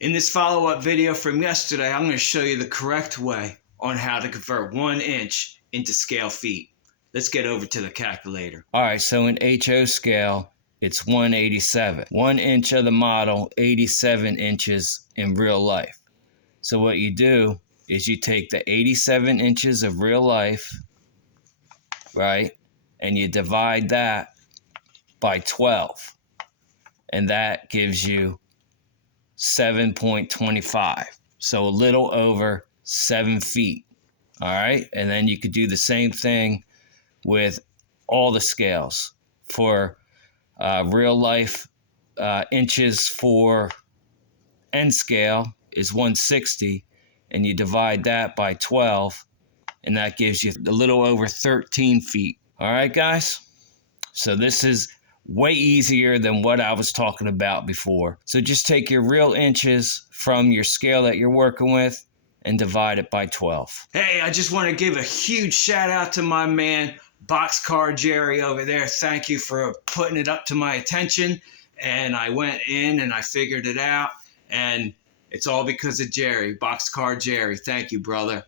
In this follow-up video from yesterday, I'm going to show you the correct way on how to convert 1 inch into scale feet. Let's get over to the calculator. All right, so in HO scale, it's 187. 1 inch of the model, 87 inches in real life. So what you do is you take the 87 inches of real life, right, and you divide that by 12. And that gives you 7.25. So a little over 7 feet. All right. And then you could do the same thing with all the scales. For real life, inches for N scale is 160. And you divide that by 12. And that gives you a little over 13 feet. All right, guys. So this is way easier than what I was talking about before. So just take your real inches from your scale that you're working with and divide it by 12. Hey, I just want to give a huge shout out to my man, Boxcar Jerry over there. Thank you for putting it up to my attention. And I went in and I figured it out. And it's all because of Jerry, Boxcar Jerry. Thank you, brother.